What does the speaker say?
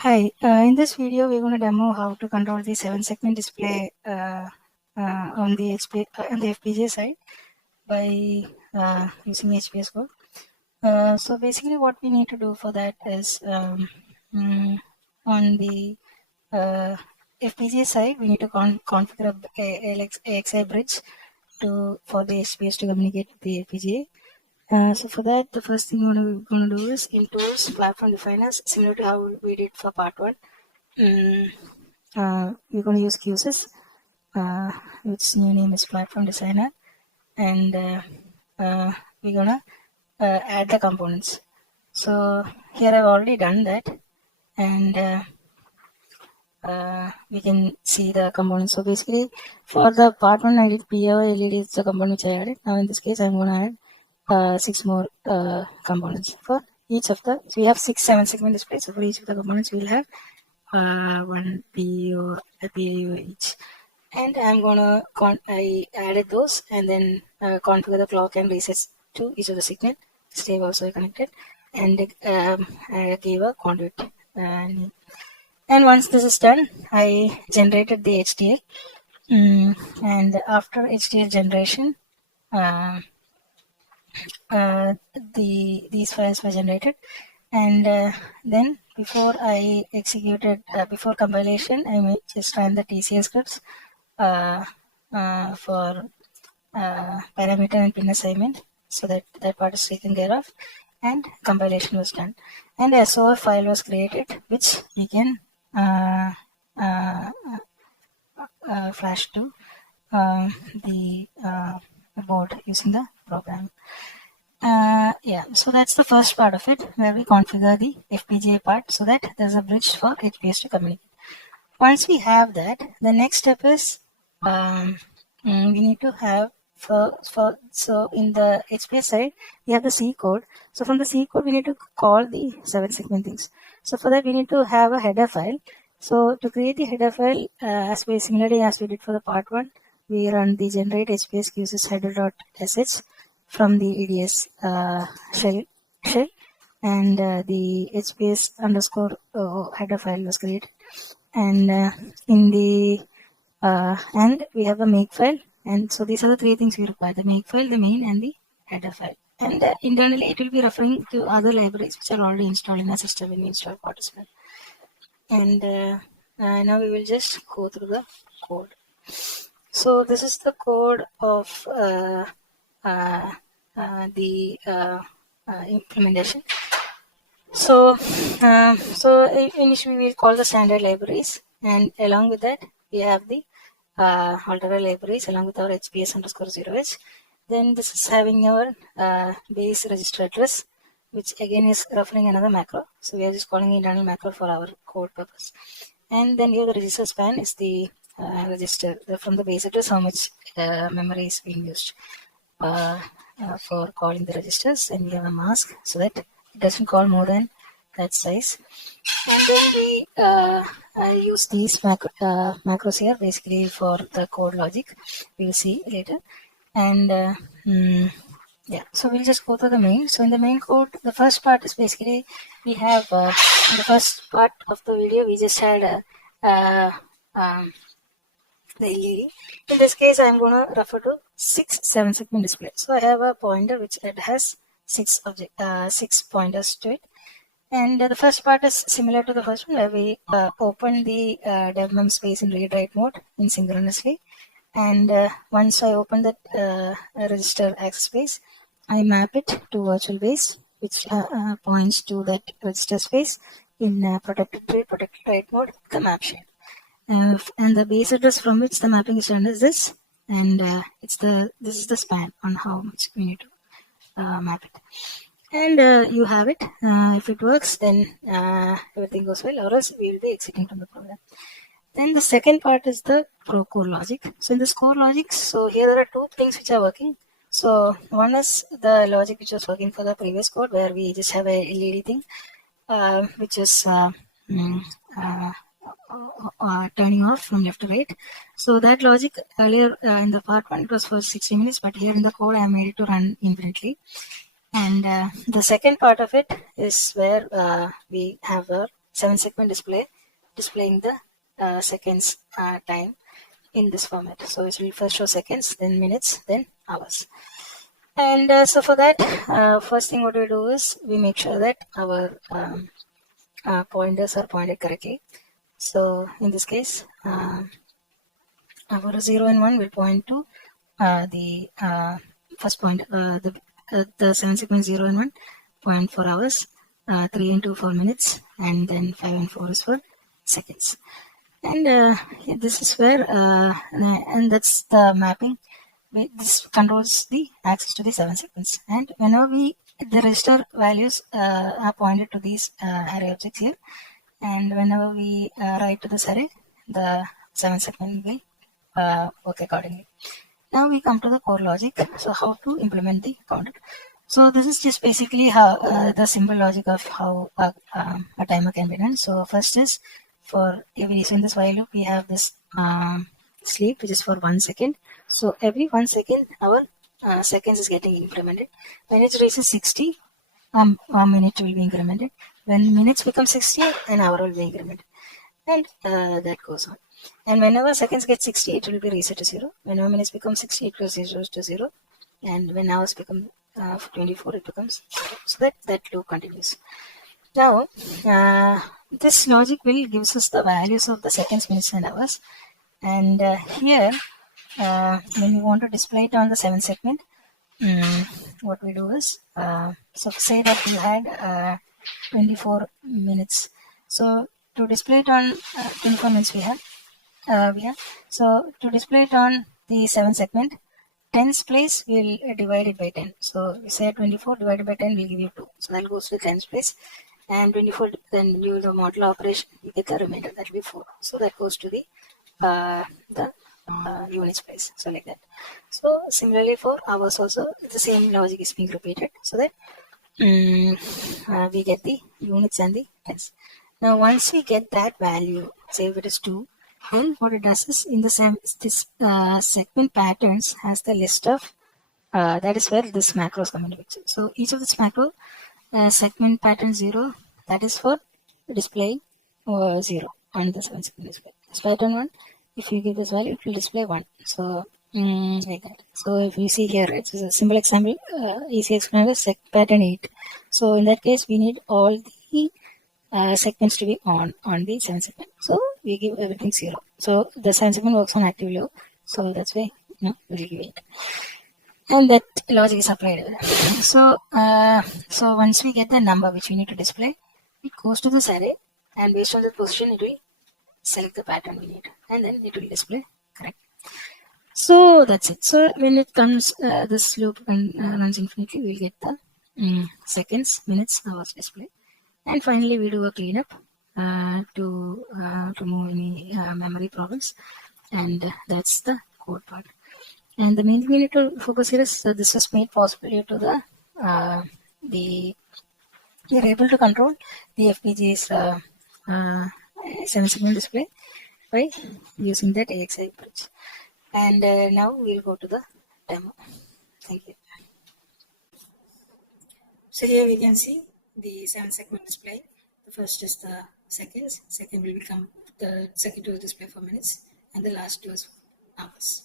Hi, in this video we're going to demo how to control the 7-segment display on the FPGA side by using HPS code. So basically what we need to do for that is on the FPGA side we need to configure a AXI bridge for the HPS to communicate with the FPGA. So for that, the first thing we're going to do is in tools, platform definers, similar to how we did for part 1. We're going to use QSys, which new name is platform designer, and we're going to add the components. So here I've already done that, and we can see the components. So basically for the part 1 I did POI LED is the component which I added. Now in this case I'm going to add 6 more components for each of the, so we have 6 7-segment displays. So for each of the components we'll have one PO each, and I'm gonna I added those and then configure the clock and resets to each of the signal. Stay also connected, and I gave a conduit name. And once this is done, I generated the HDL, and after HDL generation, these files were generated, and then before I executed, before compilation, I may just run the TCL scripts for parameter and pin assignment, so that that part is taken care of, and compilation was done, and a SOF file was created which we can flash to the board using the program. Yeah, so that's the first part of it, where we configure the FPGA part so that there's a bridge for HPS to communicate. Once we have that, the next step is we need to have so in the HPS side we have the C code. So from the C code we need to call the 7-segment things. So for that we need to have a header file. So to create the header file, similarly as we did for the part 1, we run the generate HPS uses header.sh from the EDS shell, and the HPS underscore header file was created, and in the and we have a make file, and so these are the 3 things we require: the make file, the main, and the header file. And internally it will be referring to other libraries which are already installed in the system when you install Participant. And now we will just go through the code. So this is the code of the implementation. So initially we'll call the standard libraries, and along with that we have the alternate libraries along with our HPS underscore 0h. Then this is having our base register address, which again is referring another macro. So we are just calling internal macro for our code purpose. And then here the register span is the register from the base address, how much memory is being used for calling the registers, and we have a mask so that it doesn't call more than that size. And then we use these macros here basically for the code logic. We'll see later. And yeah, so we'll just go to the main. So in the main code, the first part is basically we have in the first part of the video we just had the LED. In this case, I'm going to refer to 6 7-segment display. So I have a pointer which it has 6 pointers to it. And the first part is similar to the first one, where we open the dev space in read-write mode in synchronously. And once I open that register access space, I map it to virtual base, which points to that register space in protected write mode, the map shape. And the base address from which the mapping is done is this, and this is the span on how much we need to map it. And you have it. If it works, then everything goes well, or else we will be exiting from the program. Then the second part is the core logic. So in this core logic, so here there are 2 things which are working. So one is the logic which was working for the previous code, where we just have a LED thing, which is turning off from left to right. So that logic earlier in the part 1 it was for 60 minutes, but here in the code I made it to run infinitely. And the second part of it is where we have our 7-segment display displaying the seconds time in this format. So it will first show seconds, then minutes, then hours. And so for that, first thing what we do is we make sure that our pointers are pointed correctly. So in this case, our 0 and 1 will point to the first point, the 7-segment 0 and 1 point for hours, 3 and 2 for minutes, and then 5 and 4 is for seconds. And this is where, and that's the mapping. This controls the access to the 7 segments. And whenever the register values are pointed to these array objects here, and whenever we write to this array, the 7 segment will work accordingly. Now we come to the core logic. So how to implement the counter. So this is just basically how the simple logic of how a timer can be done. So first is, for every, so in this while loop we have this sleep, which is for 1 second. So every 1 second our seconds is getting incremented. When it reaches 60, a minute will be incremented. When minutes become 60, an hour will be incremented. And that goes on. And whenever seconds get 60, it will be reset to 0. Whenever minutes become 60, it goes 0 to 0. And when hours become 24, it becomes 0. So that loop continues. Now, this logic will gives us the values of the seconds, minutes, and hours. And here, when we want to display it on the 7 segment, what we do is, so say that we had 24 minutes. So to display it on 24 minutes we have. So to display it on the 7 segment, tens place we'll divide it by 10. So we say 24 divided by 10 will give you 2. So that goes to tens place. And 24, then you do the model operation, you get the remainder, that will be 4. So that goes to the units place. So like that. So similarly for hours also, the same logic is being repeated, so that we get the units and the tens. Now once we get that value, say if it is 2, then what it does is, in the same, this segment patterns has the list of that is where this macros come into picture. So each of this macro, segment pattern 0, that is for displaying 0 on the 7 segment display. This pattern 1, if you give this value, it will display 1. So like that. So if you see here, it's a simple example, easy example, pattern 8. So in that case, we need all the segments to be on the 7 segment. So we give everything 0. So the 7 segment works on active low. So that's why we'll give it. And that logic is applied. So so once we get the number which we need to display, it goes to this array, and based on the position, it will select the pattern we need, and then it will display correct. So that's it. So when it comes, this loop runs infinitely, we'll get the seconds, minutes, hours display. And finally, we do a cleanup to remove any memory problems, and that's the code part. And the main thing we need to focus here is this was made possible due to we are able to control the FPGA's 7-segment display by using that AXI bridge. And now we'll go to the demo. Thank you. So here we can see the 7-segment display. The first is the seconds, second will become the second to display for minutes, and the last two is hours.